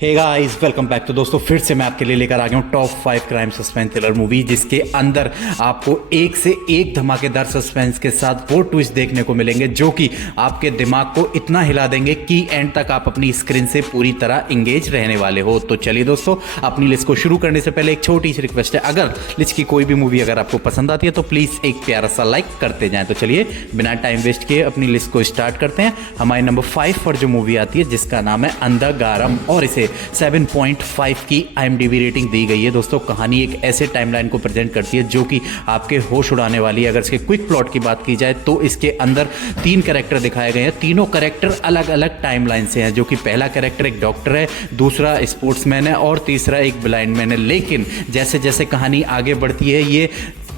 Hey guys, welcome back. तो दोस्तों फिर से मैं आपके लिए लेकर आ गया हूँ top 5 crime suspense thriller movie, जिसके अंदर आपको एक से एक धमाकेदार सस्पेंस के साथ वो ट्विस्ट देखने को मिलेंगे जो कि आपके दिमाग को इतना हिला देंगे कि एंड तक आप अपनी स्क्रीन से पूरी तरह इंगेज रहने वाले हो। तो चलिए दोस्तों, अपनी लिस्ट को शुरू करने से पहले एक छोटी सी रिक्वेस्ट है, अगर लिस्ट की कोई भी मूवी अगर आपको पसंद आती है तो प्लीज एक प्यारा सा लाइक करते जाएं। तो चलिए बिना टाइम वेस्ट किए अपनी लिस्ट को स्टार्ट करते हैं। हमारे नंबर 5 पर जो मूवी आती है जिसका नाम है अंधागारम, और इसे 7.5 की IMDb रेटिंग दी गई है। दोस्तों कहानी एक ऐसे टाइमलाइन को प्रेजेंट करती है जो कि आपके होश उड़ाने वाली है। अगर इसके क्विक प्लॉट की बात की जाए तो इसके अंदर 3 कैरेक्टर दिखाए गए हैं। तीनों कैरेक्टर अलग अलग टाइमलाइन से हैं, जो कि पहला कैरेक्टर एक डॉक्टर है, दूसरा स्पोर्ट्समैन है और तीसरा एक ब्लाइंड मैन है। लेकिन जैसे जैसे कहानी आगे बढ़ती है ये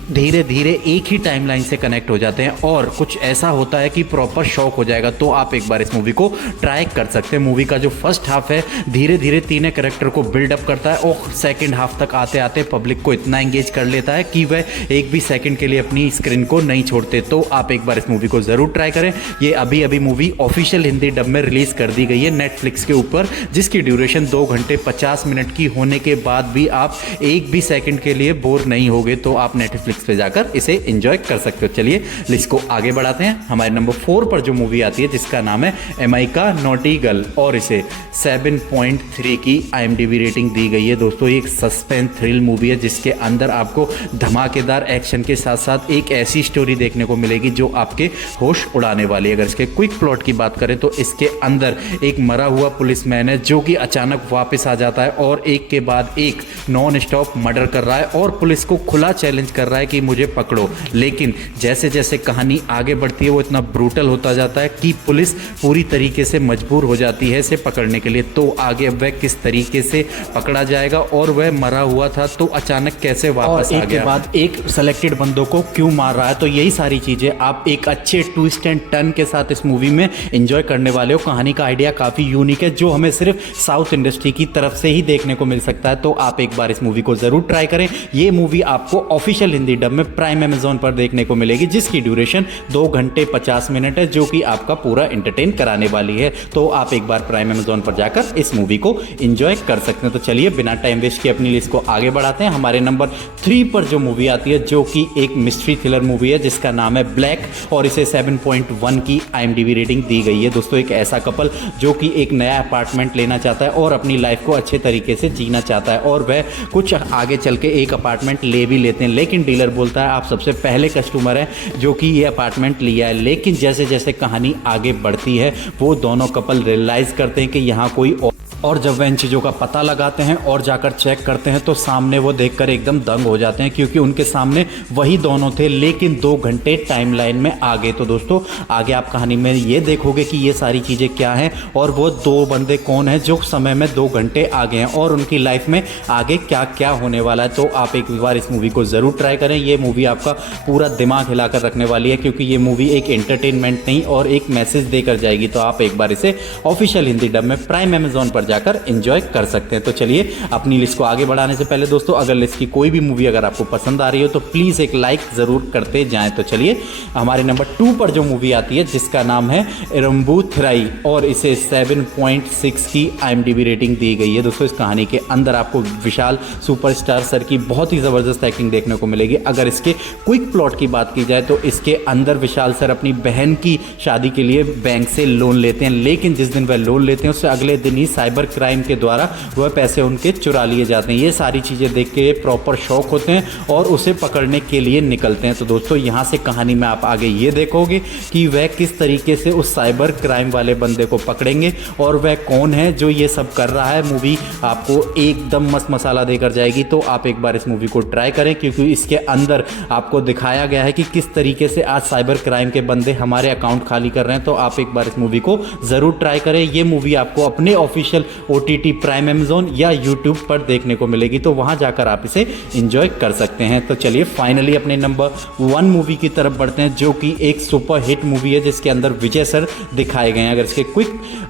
धीरे धीरे एक ही टाइमलाइन से कनेक्ट हो जाते हैं और कुछ ऐसा होता है कि प्रॉपर शॉक हो जाएगा। तो आप एक बार इस मूवी को ट्राई कर सकते हैं। मूवी का जो फर्स्ट हाफ है धीरे धीरे तीनों कैरेक्टर को बिल्डअप करता है और सेकंड हाफ तक आते आते पब्लिक को इतना एंगेज कर लेता है कि वह एक भी सेकंड के लिए अपनी स्क्रीन को नहीं छोड़ते। तो आप एक बार इस मूवी को जरूर ट्राई करें। ये अभी अभी मूवी ऑफिशियल हिंदी डब में रिलीज कर दी गई है नेटफ्लिक्स के ऊपर, जिसकी ड्यूरेशन 2 घंटे 50 मिनट की होने के बाद भी आप एक भी सेकंड के लिए बोर नहीं होगे। तो आप नेटफ्लिक्स पे जाकर इसे एंजॉय कर सकते हो। चलिए लिस्ट को आगे बढ़ाते हैं। हमारे नंबर 4 पर जो मूवी आती है जिसका नाम है एमाइका नॉटी गर्ल, और इसे 7.3 की IMDb रेटिंग दी गई है। दोस्तों ये एक सस्पेंस थ्रिल मूवी है जिसके अंदर आपको धमाकेदार एक्शन के साथ साथ एक ऐसी स्टोरी देखने को मिलेगी जो आपके होश उड़ाने वाली है। अगर इसके क्विक प्लॉट की बात करें तो इसके अंदर एक मरा हुआ पुलिसमैन है जो कि अचानक वापस आ जाता है और एक के बाद एक नॉन स्टॉप मर्डर कर रहा है और पुलिस को खुला चैलेंज कर रहा है कि मुझे पकड़ो। लेकिन जैसे जैसे कहानी आगे बढ़ती है वो इतना ब्रूटल होता जाता है कि पुलिस पूरी तरीके से मजबूर हो जाती है इसे पकड़ने के लिए। तो आगे वह किस तरीके से पकड़ा जाएगा और वह मरा हुआ था तो अचानक कैसे वापस आ गया, एक बाद एक सेलेक्टेड बंदों को क्यों मार रहा है, तो यही सारी चीजें आप एक अच्छे ट्विस्ट एंड टर्न के साथ इस मूवी में एंजॉय करने वाले हो। कहानी का आइडिया काफी यूनिक है जो हमें सिर्फ साउथ इंडस्ट्री की तरफ से ही देखने को मिल सकता है। तो आप एक बार इस मूवी को जरूर ट्राई करें। ये मूवी आपको ऑफिशियल हिंदी डब में प्राइम अमेज़न पर देखने को मिलेगी, जिसकी ड्यूरेशन 2 घंटे 50 मिनट है, जो कि आपका पूरा एंटरटेन कराने वाली है। तो आप एक बार प्राइम अमेज़न पर जाकर इस मूवी को एंजॉय कर सकते हैं। तो चलिए बिना टाइम वेस्ट किए अपनी लिस्ट को आगे बढ़ाते हैं। हमारे नंबर 3 पर जो मूवी आती है जो कि एक मिस्ट्री थ्रिलर मूवी है जिसका नाम है ब्लैक, और इसे 7.1 की IMDb रेटिंग दी गई है। दोस्तों एक ऐसा कपल जो कि एक नया अपार्टमेंट लेना चाहता है और अपनी लाइफ को अच्छे तरीके से जीना चाहता है, और वह कुछ आगे चल के एक अपार्टमेंट ले भी लेते हैं। लेकिन डीलर बोलता है आप सबसे पहले कस्टमर हैं जो कि ये अपार्टमेंट लिया है। लेकिन जैसे जैसे कहानी आगे बढ़ती है वो दोनों कपल रियलाइज करते हैं कि यहाँ कोई और जब वह इन चीज़ों का पता लगाते हैं और जाकर चेक करते हैं तो सामने वो देखकर एकदम दंग हो जाते हैं, क्योंकि उनके सामने वही दोनों थे लेकिन 2 घंटे टाइमलाइन में आगे। तो दोस्तों आगे आप कहानी में ये देखोगे कि ये सारी चीज़ें क्या हैं और वो 2 बंदे कौन हैं जो समय में 2 घंटे आगे हैं और उनकी लाइफ में आगे क्या क्या होने वाला है। तो आप एक बार इस मूवी को ज़रूर ट्राई करें। ये मूवी आपका पूरा दिमाग हिलाकर रखने वाली है, क्योंकि ये मूवी एक एंटरटेनमेंट नहीं और एक मैसेज देकर जाएगी। तो आप एक बार इसे ऑफिशियल हिंदी डब में प्राइम अमेज़न पर जाकर एंजॉय कर सकते हैं। तो चलिए अपनी लिस्ट को आगे बढ़ाने से पहले दोस्तों, अगर लिस्ट की कोई भी मूवी अगर आपको पसंद आ रही हो तो प्लीज एक लाइक जरूर करते जाएं। तो चलिए हमारे नंबर 2 पर जो मूवी आती है जिसका नाम है इरम्बुथिराई, और इसे 7.6 की IMDb रेटिंग दी गई है। दोस्तों इस कहानी के अंदर आपको विशाल सुपरस्टार सर की बहुत ही जबरदस्त एक्टिंग देखने को मिलेगी। अगर इसके क्विक प्लॉट की बात की जाए तो इसके अंदर विशाल सर अपनी बहन की शादी के लिए बैंक से लोन लेते हैं, लेकिन जिस दिन वह लोन लेते हैं उससे अगले दिन ही साइबर क्राइम के द्वारा वह पैसे उनके चुरा लिए जाते हैं। ये सारी चीजें देख के प्रॉपर शॉक होते हैं और उसे पकड़ने के लिए निकलते हैं। तो दोस्तों यहाँ से कहानी में आप आगे ये देखोगे कि वह किस तरीके से उस साइबर क्राइम वाले बंदे को पकड़ेंगे और वह कौन है जो ये सब कर रहा है। मूवी आपको एकदम मस्त मसाला देकर जाएगी। तो आप एक बार इस मूवी को ट्राई करें, क्योंकि इसके अंदर आपको दिखाया गया है कि किस तरीके से आज साइबर क्राइम के बंदे हमारे अकाउंट खाली कर रहे हैं। तो आप एक बार इस मूवी को जरूर ट्राई करें। ये मूवी आपको अपने ऑफिशियल OTT प्राइम अमेज़न या यूट्यूब पर देखने को मिलेगी, तो वहां जाकर आप इसे एंजॉय कर सकते हैं। तो चलिए फाइनली अपने नंबर 1 मूवी की तरफ बढ़ते हैं जो कि एक सुपर हिट मूवी है जिसके अंदर विजय सर दिखाए गए हैं।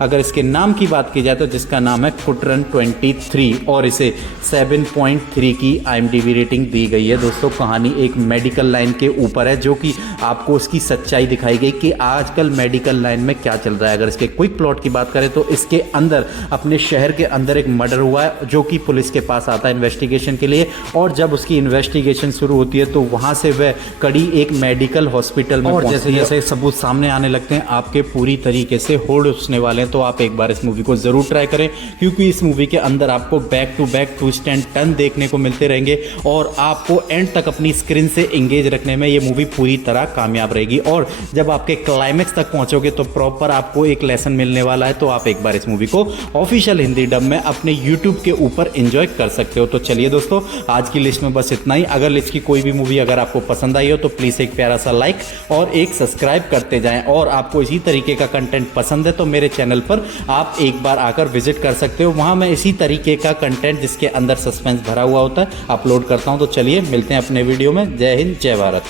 अगर इसके नाम की बात की जाए तो जिसका नाम है कुट्रन 23, और इसे 7.3 की IMDb रेटिंग दी गई है। दोस्तों कहानी एक मेडिकल लाइन के ऊपर है जो कि आपको उसकी सच्चाई दिखाई गई कि आजकल मेडिकल लाइन में क्या चल रहा है। अगर इसके क्विक प्लॉट की बात करें तो इसके अंदर अपने शहर के अंदर एक मर्डर हुआ है जो कि पुलिस के पास आता है इन्वेस्टिगेशन के लिए, और जब उसकी इन्वेस्टिगेशन शुरू होती है तो वहाँ से वह कड़ी एक मेडिकल हॉस्पिटल में, और जैसे जैसे सबूत सामने आने लगते हैं आपके पूरी तरीके से होड़ उठने वाले हैं। तो आप एक बार इस मूवी को ज़रूर ट्राई करें, क्योंकि इस मूवी के अंदर आपको back to back twist and turn देखने को मिलते रहेंगे और आपको एंड तक अपनी स्क्रीन से एंगेज रखने में ये मूवी पूरी तरह कामयाब रहेगी। और जब आपके क्लाइमेक्स तक पहुंचोगे तो प्रॉपर आपको एक लेसन मिलने वाला है। तो आप एक बार इस मूवी को ऑफिशियल हिंदी डब में अपने यूट्यूब के ऊपर एंजॉय कर सकते हो। तो चलिए दोस्तों, आज की लिस्ट में बस इतना ही। अगर लिस्ट की कोई भी मूवी अगर आपको पसंद आई हो तो प्लीज़ एक प्यारा सा लाइक और एक सब्सक्राइब करते जाएं। और आपको इसी तरीके का कंटेंट पसंद है तो मेरे चैनल पर आप एक बार आकर विजिट कर सकते हो। वहां मैं इसी तरीके का कंटेंट जिसके अंदर सस्पेंस भरा हुआ होता है अपलोड करता हूं। तो चलिए मिलते हैं अपने वीडियो में। जय हिंद, जय भारत।